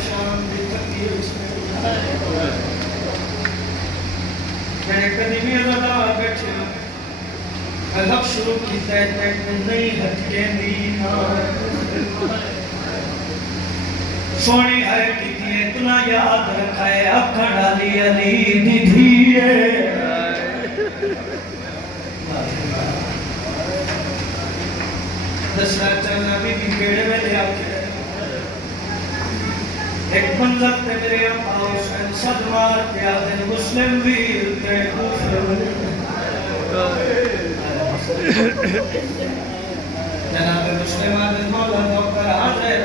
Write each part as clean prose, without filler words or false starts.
شام دی تکیر میں کدی بھی رضا بیٹھے غضب شروع کیتا ہے تک نہیں ہٹکے دینا سونی ہے کیتی ہے تنا یاد رکھا ہے اکھا ڈالی علی دی دھیے دسنا چلنا بھی پیڑ میں لے آکے ایک منظر تے میرے اپا حسین صدمار پیادن مسلم ویر تے کوفے جناب مسلم آدن مولا نوکر حاضر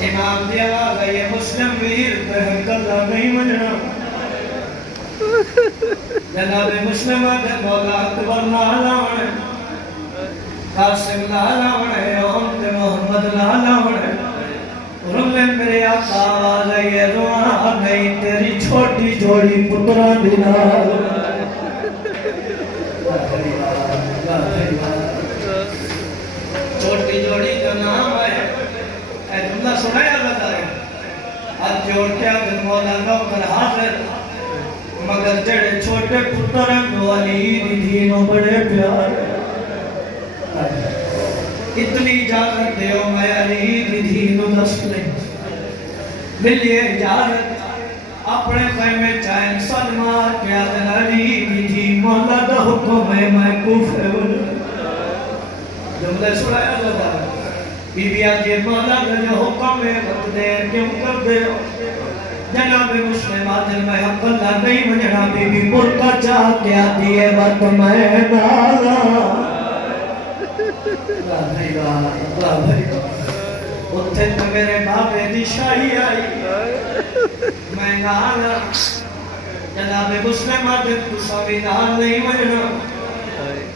امام دیا آگا یہ مسلم ویر تے حق اللہ نہیں مننا جناب مسلم آدن مولا اکبر نالاونے قاسم نالاونے اونت محمد نالاونے رملے میرے آقا آواز ہے روحاں نہیں تیری چھوٹی جوڑی پتران دینا چھوٹی جوڑی کا نام ہے اے جملہ سنایا بتا ہے آج جوڑ کیا دن مولا نوکر حاضر مگر جڑے چھوٹے پتران دو علی دینوں بڑے پیار اتنی اجازت دیو میں علی دینو دست لیں ملی اجازت اپنے خیمے چائن صدمار کیا دن علی دین مولا دا حکم ہے میں کوفے بولے جملے سڑایا لگا بی بی آجی مولا دا جو حکم ہے وقت دیر کیوں کر دے جناب مسلم آدم میں حق اللہ نہیں منجنا بی بی برکا چاہ کیا دیئے وقت میں نالا اتھے تو میرے بابے دی شاہی آئی میں نالا جناب مسلم آدم تو سبھی نال نہیں منجنا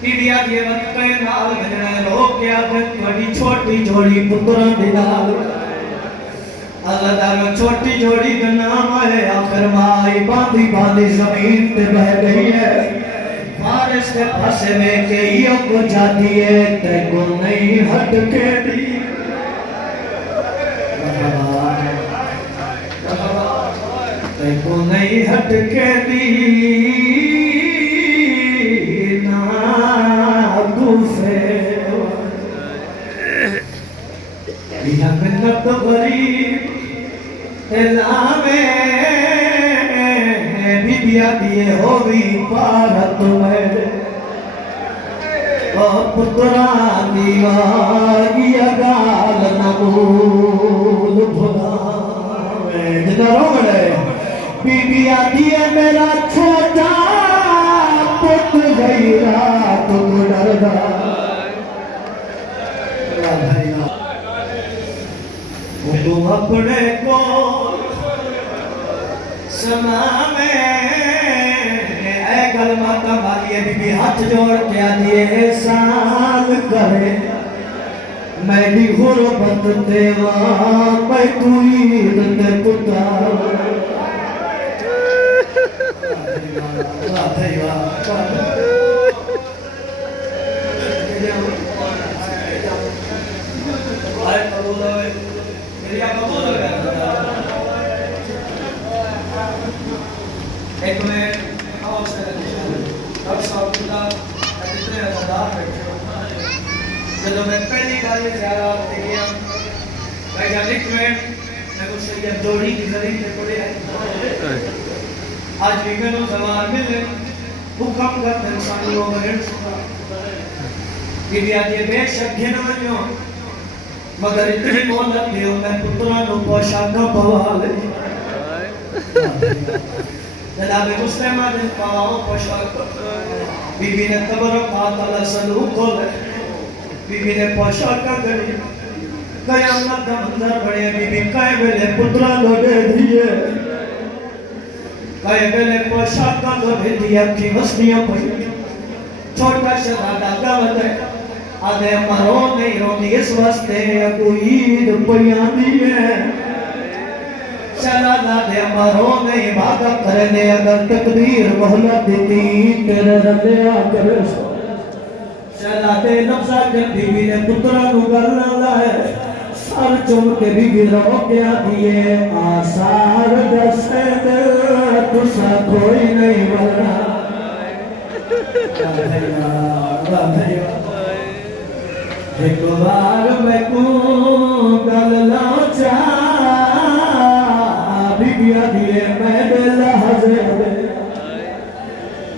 بی بی آدھے وقت کئی نال منجنا روک کیا دن بڑی چھوٹی جوڑی پتران دی نال اللہ تعالیٰ چھوٹی جوڑی کا نام ہے آخر مائی باندھی باندھی زمین تے بہ گئی ہے فارس کے پاسے میں کئیوں کو جاتی ہے تے کو نہیں ہٹ کے دی تے کو نہیں ہٹ کے دی نا گوفے بیا منت غریب الامے بی بیا دیئے ہوگی پارت میرے پتران دیوائی اگال نمول بھلا جنہ رو گڑے بی بیا دیئے میرا چھوٹا پت گئی رات گڑردہ تو اپنے کو سما میں اے کلمہ کمالیے بی بی ہاتھ جوڑ کے آدھیے احسان کرے میں بھی غربت دیوان میں توید تے پتا ایک میں آواز کرنے ڈاکٹر صاحب خدا اتنے عزدار بیٹھے جب میں پہلی گالی زیارات دیکھیا میں جانک میں کو سید دوڑی کی ذریعے سے پڑے ہیں آج بھی میں نو زمان ملے حکم کرتے انسانی ہو گئے بی آج یہ بے شک گھن منیو مگر اتنی مولت دیو میں پترانو پوشاکا پوالے جناب مسلم آدھن پاؤں پوشاکا بی بی نے تبرکات اللہ صلوح کھولے بی بی نے پوشاکا کری قیامت کا منظر بڑھے بی بی کائے بلے پترانو دے دیئے کائے بلے پوشاکا دو بھی دیا کی مسلیوں پڑھی چھوٹا شہدہ دعوت ہے آدھے مروں نہیں رونی اس واسطے کوئی عید پیاندی ہے شہدہ دے مروں نہیں بھاگا کرنے اگر تقدیر محلت دیتی تیرے رلیا کرے شہدہ دے نفسہ جن بی بی نے پترہ نو گرنا لائے سر چم کے بھی گرو کیا دیے آثار دسد تسا کوئی نہیں بنا ایک بار میں کو گل لاؤ چاہ بھی گیا دیے میں دل حضر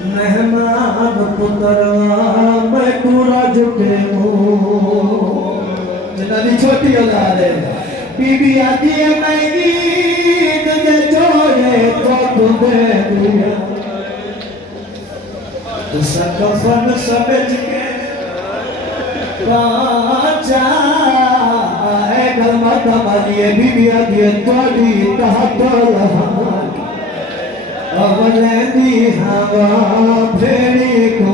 مہمان پتران میں پورا جھکے ہوں جنہاں دی چھوٹی اولاد ہے بی بی آتی ہے میں عید دے جوڑے تو دے دیا سکفن سمجھ کے پانچا اے گلمت مالیے بی بی آتی ہے توڑی تحت لہان اولادی ہوا پھیڑی کو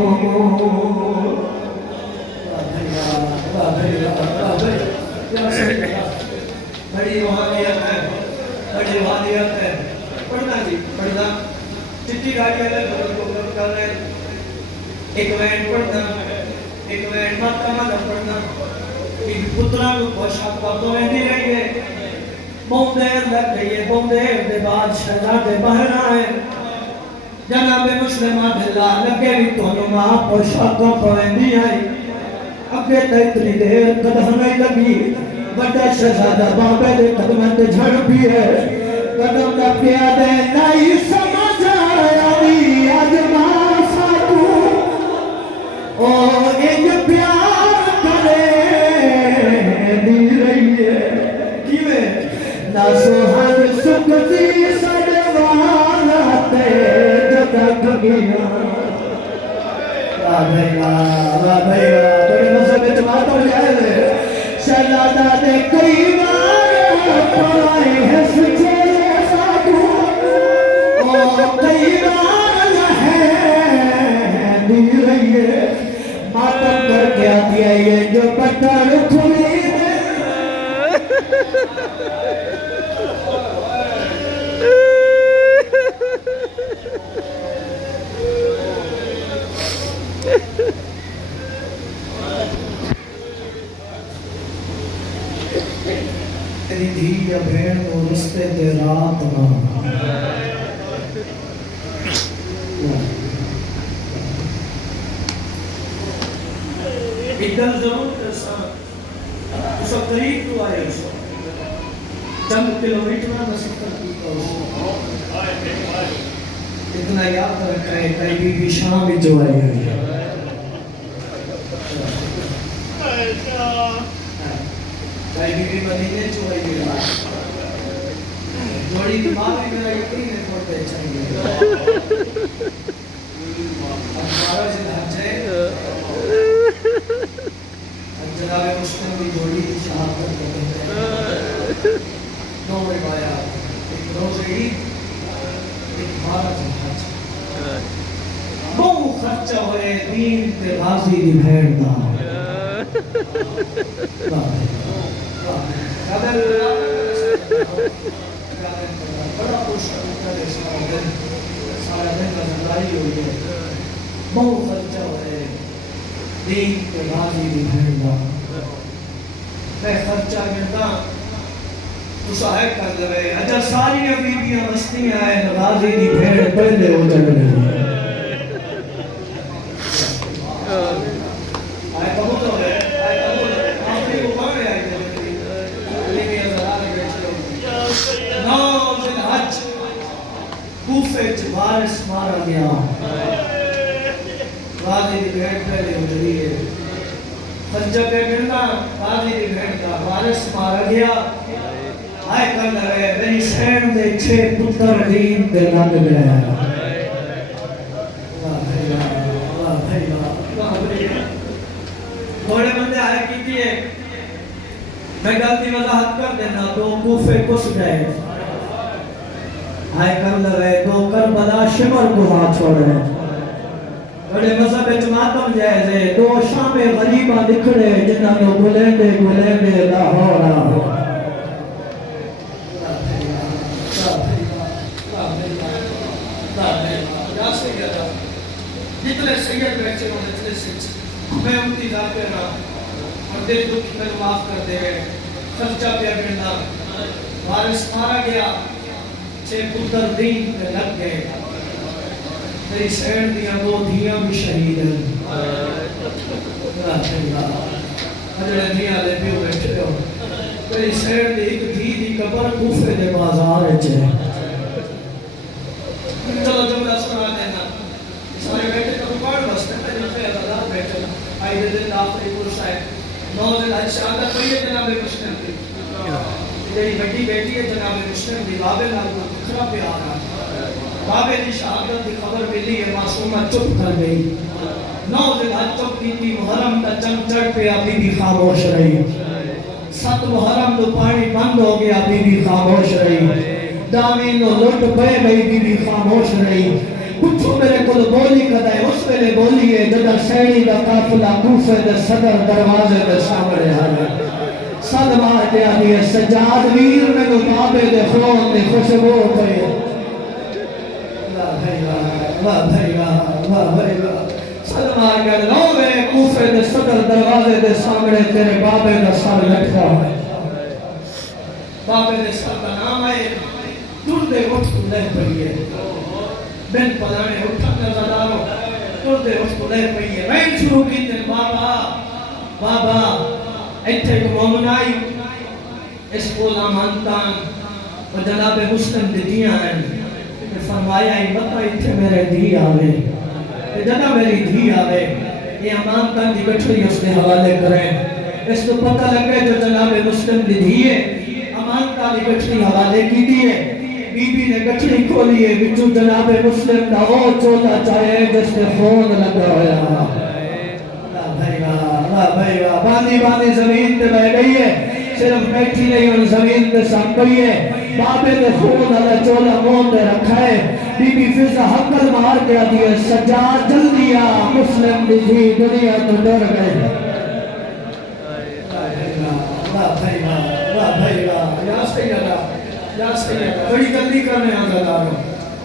بڑی روحانیت ہے بڑی روحانیت ہے پڑھنا جی پڑھنا چٹی گاڑی ہے کر رہے ایک وین پڑھنا ایک وین ماتا ماتا پڑھنا ایک پترہ کو پوشاک پاپوں میں دی رہی ہے بوندے لگ گئی ہے بوندے دے بعد شہزادے باہر آئے جناب مسلمان اللہ لگے بھی تو نما پوشاکوں پوندی آئی اگے تے اتنی دیر قدم نہیں لگی بڑا شہزادہ بابے دے قدمیں تے جھڑ بھی ہے قدم دا پیادے نہیں سمجھ آیا بھی آجما ساتو او ایک پیار کرے دی رہی ہے کیویں نہ سوہن سکتی سڑوانا تے جتا کھگیاں واہ بھائی واہ بڑے مذہب اعتماد ہو جائے لے شہزادہ دے کئی بار پڑھائے ہیں سچے ساتھوں اور کئی بار ہے دی رہی ہے ماتم کر کے آتی ہے یہ جو پتھر کھلی تیری دھی یا بھین کو رستے دے رات نہ ادھر ضرور کرسا اس وقت قریب تو آئے اس وقت چند کلومیٹر میں سفر کی اتنا یاد رکھا ہے کئی بی بی شام بھی جو آئی ہے کئی بی بی مدینے جو آئی ہے جوڑی دماغ میں میرا یقین ہے پڑھتے چاہیے اب 12 سے حج ہے جناب مسلم کی جوڑی کی شہادت کرتے ہیں دو روایات ایک روز عید ایک 12 سے حج بہت خرچہ ہوئے دین تے غازی دی بھیڑ دا بڑا خوش سارا دن کا زندگی ہوئی ہے بہت خرچہ ہوئے دین کے غازی دی بھیڑ دا میں خرچہ ملتا تو صاحب کر لے اجا ساری بیبیاں مستی آئے غازی دی بھیڑ پہلے ہو جائے آئے قبول ہو گئے آئے قبول آخری کو کہاں آئی لیکن ازرار بیٹھے نو ذی الحج کوفے وارث مارا گیا غازی دی بھیڑ پہلے ہو جڑی ہے خرچہ پہ ملنا غازی دی بھیڑ کا وارث مارا گیا آئے کر رہے میری سین دے 6 پتر دین دے لگ گئے تھوڑے بندے آئے کیتی ہے میں غلطی وضاحت کر دینا دو کوفے کس گئے آئے کر لگے دو کربلا شمر کو ہاتھ چھوڑے بڑے مذہب اعتماد جائزے دو شام غریبہ دکھڑے جنہاں کو گلے لاہور آہو جتنے سید بیٹھے ہوں جتنے سید میں ان کی ذات پہ رہا اور دل دکھ میں معاف کر دے خرچہ پہ گرنا وارث مارا گیا 6 پتر دین پہ لگ گئے میری سین دیا 2 دھیاں بھی شہید ہیں اجڑے دھیاں لے پیو بیٹھے ہو میری سین دی ایک دھی دی قبر کوفے دے بازار ہے چلو جملہ سنا دینا سارے بیٹے تو پڑھ بستے ہیں جنہیں اللہ بیٹھے آئی دن آخری پرس ہے 9 دن حج شہادت ہوئی ہے جناب مسلم کی میری بڑی بیٹی ہے جناب مسلم کی بابے نال کو دکھرا پہ آ رہا بابے دی شہادت کی خبر ملی ہے معصومہ چپ کر گئی 9 دن حج چپ کی تھی محرم کا چم چڑھ پہ بی بی خاموش رہی 7 محرم تو پانی بند ہو گیا بی بی خاموش رہی دامین نو لٹ پہ گئی بی بی خاموش رہی پچھو میرے کل بولی کدائے اس ویلے بولی ہے جدہ سینی دا قافلہ کوفے دے صدر دروازے دے سامنے آئے صد مار کے آدھی ہے سجاد ویر میں نو بابے دے خون دے خوشبو پہ واہ بھائی واہ صد مار کے لو میں کوفے دے صدر دروازے دے سامنے تیرے بابے دا سر لٹکا ہے بابے دے سر دا نام آئے دور دے اٹھ کو لہ پڑی ہے بن پلانے اٹھا نظر آرو دور دے اٹھ کو لہ پڑی ہے میں شروع کی تے بابا ایتھے کو مومن آئی اس کو لامانتان و جناب مسلم دی دیاں ہیں فرمایا ہی بتا ایتھے میرے دی آوے جنہ میری دی آوے یہ امانتان دی گٹھری اس نے حوالے کریں اس کو پتہ لگے جو جناب مسلم دی دیئے امانتان دی گٹھری حوالے کی دیئے بی بی نے گٹھری کھولی ہے بچو جناب مسلم دا وہ چولا چاہے جس نے خون لگا ہویا باندھی زمین تے بہ گئی ہے صرف بیٹھی نہیں اور زمین تے سب گئی ہے بابے نے خون اللہ چولا مون دے رکھا ہے بی بی فضا حقل مار کے آدھی ہے سجاد جلدی آ مسلم دی دنیا تو ڈر گئے واہ بھائی واہ یا سیدہ بڑی جلدی کرنے آتا دارو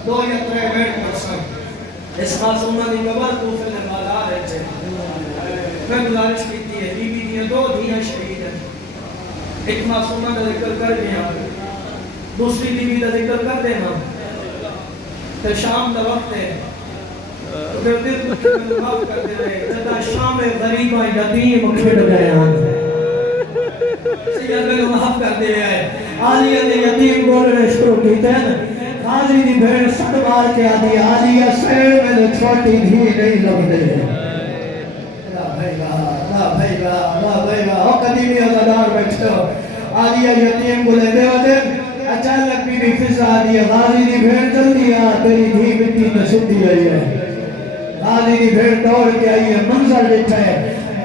2 یا 3 منٹ پرسن اس معصومہ دی قبر کوفے میں بالا رہے تھے میں گزارش کیتی ہے بی بی دیاں 2 دھیاں شہید ہیں ایک معصومہ کا ذکر کر دیا دوسری بی بی کا ذکر کر دینا تو شام کا وقت ہے تو پھر دل کو معاف کر دے رہے جدا شام غریبہ یتیم کھڑ گئے ہیں سید میں معاف کر دے رہے ہیں آلیہ نے یتیم بولنے شروع کیتے ہیں غازی دی بھیڑ سڑ مار کے آدھی آلیہ سیر میں نے چھوٹی بھی نہیں لگ دے او قدیمی ازادار بیٹھتے ہو آلیہ یتیم بولے دے وزے اچانک بی بی فضا آدھی غازی دی بھیڑ جلدی آ تیری دھی مٹی میں سدھی آئی ہے غازی دی بھیڑ دوڑ کے آئی ہے منظر لکھا ہے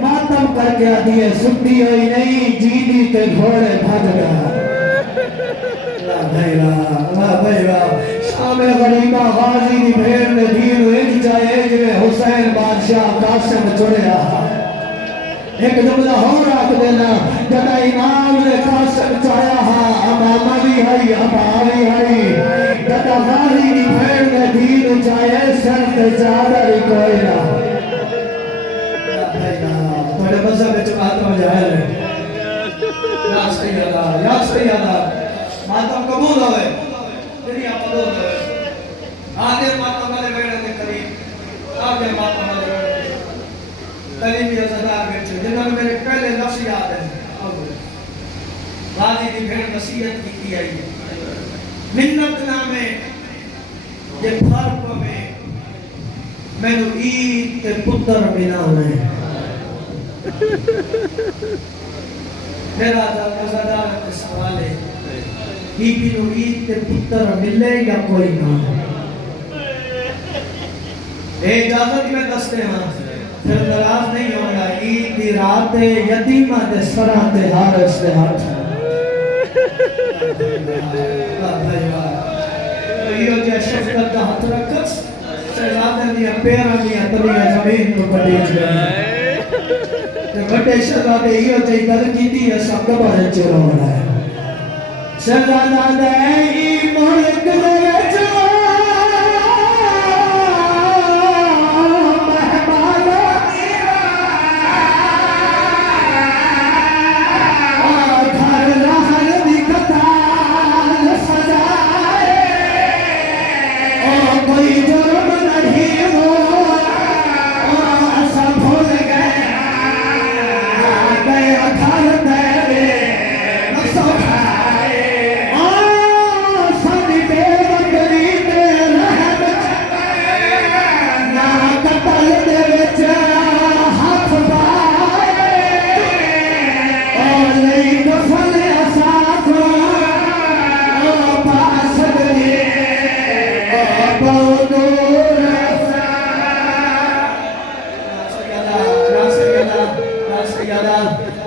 ماتم کر کے آدھی ہے سدھی آئی نہیں جیدی تے گھوڑے بھاگ گیا واہ بھائی واہ شام غریبہ غازی دی بھیڑ نے دین ایک جائے جو حسین بادشاہ قاسم چڑے رہا ایک جملہ ہو رکھ دینا جدا امام نے قاسم چایا ہا امامہ بھی ہائی ابا بھی ہائی جدا غازی دی بھیڑ نے دین چاہے سر تے زیادہ ہی کوئی نہ بڑے مذہب میں چکاتا ہوں جائے یا سیدہ ماتم قبول ہوئے دنیا قبول ہوئے آگے ماتم والے بیڑے کے قریب آگے ماتم والے بیڑے قریبی ازادار بیٹھے جنہوں نے میرے پہلے لفظ یاد ہے غازی دی بھیڑ وصیت کی آئی منت نامے یہ فرق میں نو عید تے پتر بنا میں میرا ازادار کے سوال ہے بی بی نو عید تے پتر ملے یا کوئی نہ اے اجازت میں دستے ہیں پھر ناراض نہیں ہوگا عید دی رات یتیمہ دے سرا تے حارس دے ہاتھ یہ جو شفقت دا ہاتھ رکھس شہزادہ دیا پیرا دیا تلیا زمین کو پڑیج گئی بڑے شہزادے یہ جو گل کیتی ہے سب کا بڑے چرا ہونا ہے شہزادہ دے ملک دے جو مہمان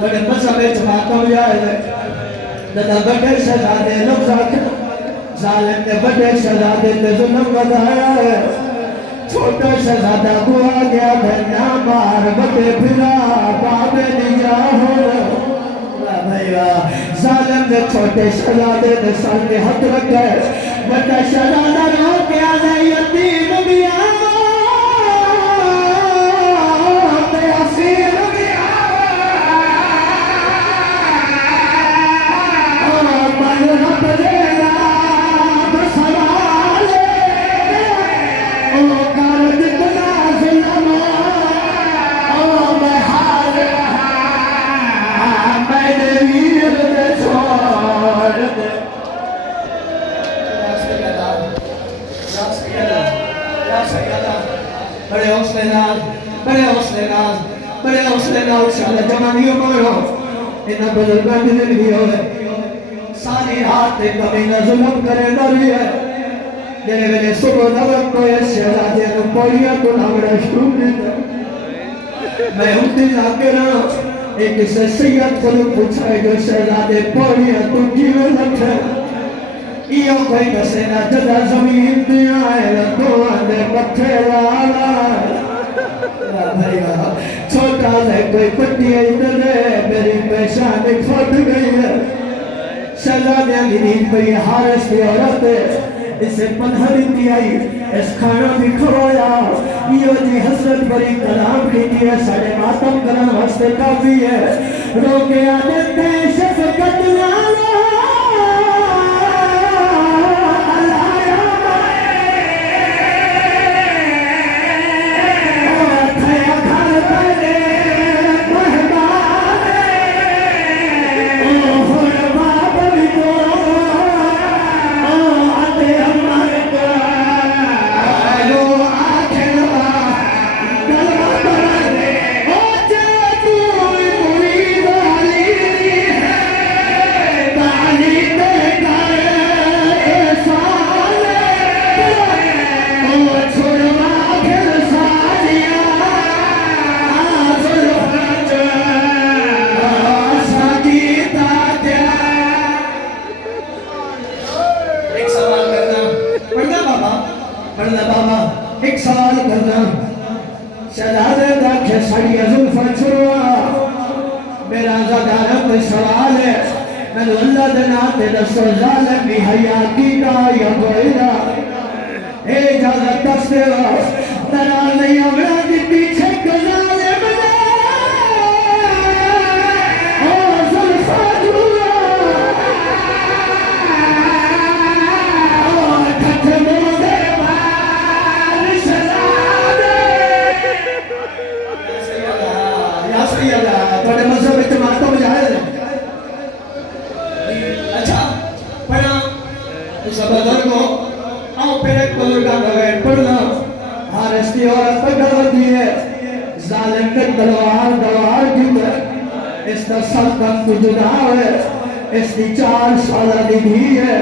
بڑے مذہب ماتم جائے دادا بڑے شہزادے لفظ ظالم نے بڑے شہزادے تے ظلم بدایا ہے چھوٹا شہزادہ کو آ گیا بھنا مار بڑے بھرا بابے نجا ہو بھائی ظالم نے چھوٹے شہزادے نے سر کے ہاتھ رکھا ہے بڑا شہزادہ رو کے آ گئے یتیم گیا بڑے حوصلے نال شاہ جوانی عمر ہو انہاں بزرگاں دی زندگی ہوئے ساری رات تے کمینہ ظلم کرے ناری ہے جنہیں ویلے صبح نظر کو اس شہزادے کو پوڑیاں کو لانگڑا شروع دیتا میں انتظار کے رہا ایک سے سید کو پوچھا ہے جو شہزادے پوڑیاں تو کیوں لکھے یہ کوئی کسینا جدا زمین دیا ہے لکھو آنے پتھے والا چھوٹا ہے کوئی پٹی ادھر ہے میری پیشان پھٹ گئی ہے شہزادیاں کی نیند پہ حارس کی عورت ہے اسے پنہر دی آئی اس کھانا بھی کھوایا یہ جی حضرت بری کلام کی ہے ساڑے ماتم کرم ہستے کافی ہے رو کے آنے تے شفقت لالا ایک سوال کرنا شہزادے داکھے سڑی ظلفہ چھڑوا میرا زدارہ کوئی سوال ہے میں نے اللہ دناتے دستو ظالم بھی حیاتی کا یا کوئیدہ اے اجازت دستے ہو نرال نہیں امرا دی پیچھے کو ظالم نے او ظلفہ چھڑوا او ٹھٹ موزے بڑے مذہب اجتماع تو مجھائے اچھا پڑھا اس بزرگ کو آؤ پھر ایک بزرگاں بغیر پڑھنا حارس کی عورت پر گھر ہے ظالم کے تلوار دوار کی پر اس کا سب کم کو جدا ہے اس کی 4 سالہ دی ہے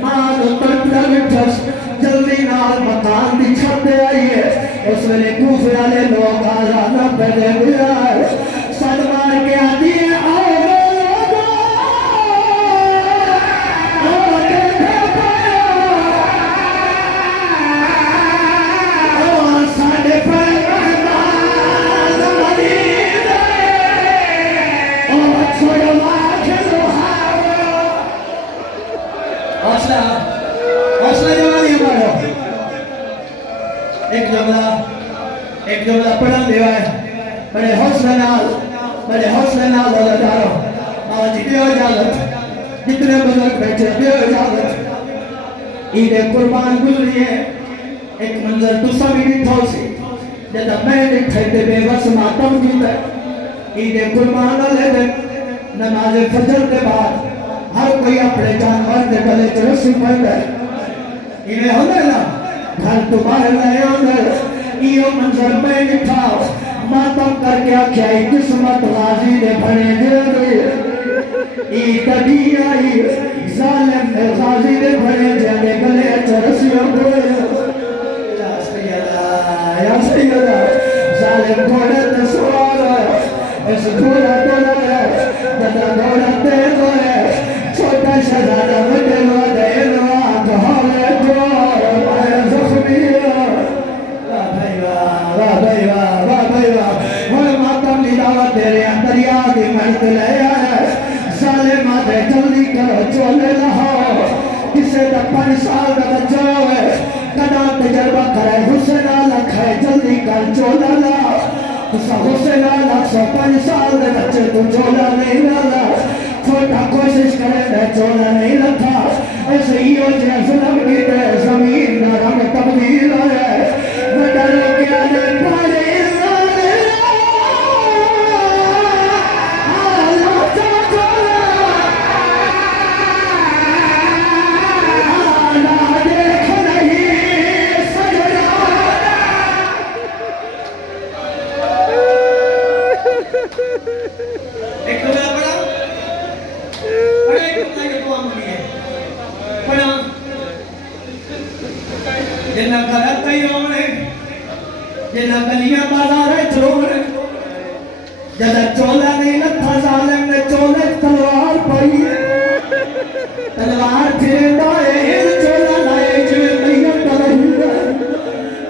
مان اتر پر مٹھس جلدی نال مکان دی چھتے آئی ہے اس میں کوفے والے لوگ آزادہ پہلے ملا ہے سلمان کے آدھی ہے آؤ ایک جملہ پڑھا دیا ہے بڑے حوصلے نال اللہ تعالیٰ آج دیو اجازت جتنے بزرگ بیٹھے دیو اجازت عید قربان گزری ہے ایک منظر تو سبھی بھی تھوسی جیسا میں نے کھیتے بے بس ماتم کیتا ہے عید قربان لے دے نماز فجر کے بعد ہر کوئی اپنے جانور کے گلے کے رسی پڑھ گئے انہیں ہونے نا گھر تو باہر لے آندر یہ منظر میں نٹھاؤ ماتم کر کے آکھائی قسمت غازی دے بھرے جے ای کبھی آئی ظالم دے غازی دے بھرے جے گلے چرسیوں گوئے یا سیدہ ظالم گھوڑے تے سوار اس گھوڑا تو لگا تیرے دریا دی مرد لے آیا ظالمہ دے جلدی کرو چولے لہو کسے دا 5 سال دا بچہ ہوئے کنا تجربہ کرے حسین آلک ہے جلدی کر چولا لا تسا حسین آلک 105 سال دے بچے تو چولا نہیں لالا چھوٹا کوشش کرے دے چولا نہیں لکھا ایسے ہی ہو جائے ظلم کی تے زمین نہ رنگ تبدیل ہے وڈر کے آنے پارے جنہ غلط ہی ہونے جنہ گلیاں بازارے چھوڑے جنہ چولا نہیں لتھا ظالم نے چولے تلوار پائی تلوار پھیرتا ہے چولا لائے جو نہیں کرے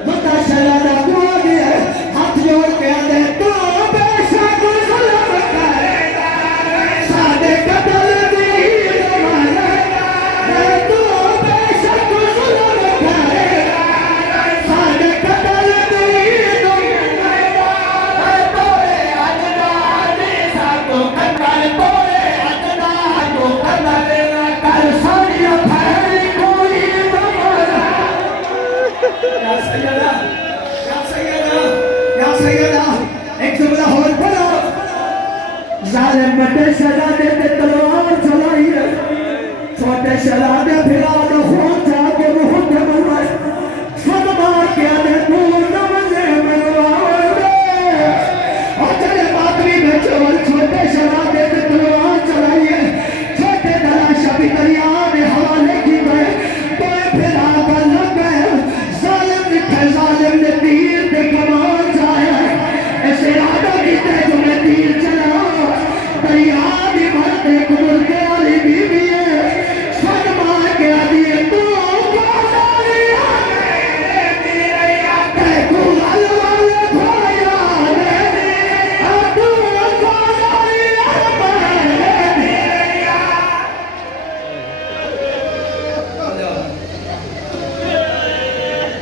بتا شلادہ دعا دیا ہاتھ جوڑ کے آدھے تو بے شک ظلم کرے سادے قتل دی زمانے تو بے شک ظلم کرے ظالم بڑے شہزادے تے تلوار چلائی ہے چھوٹے شہزادے پھرا دو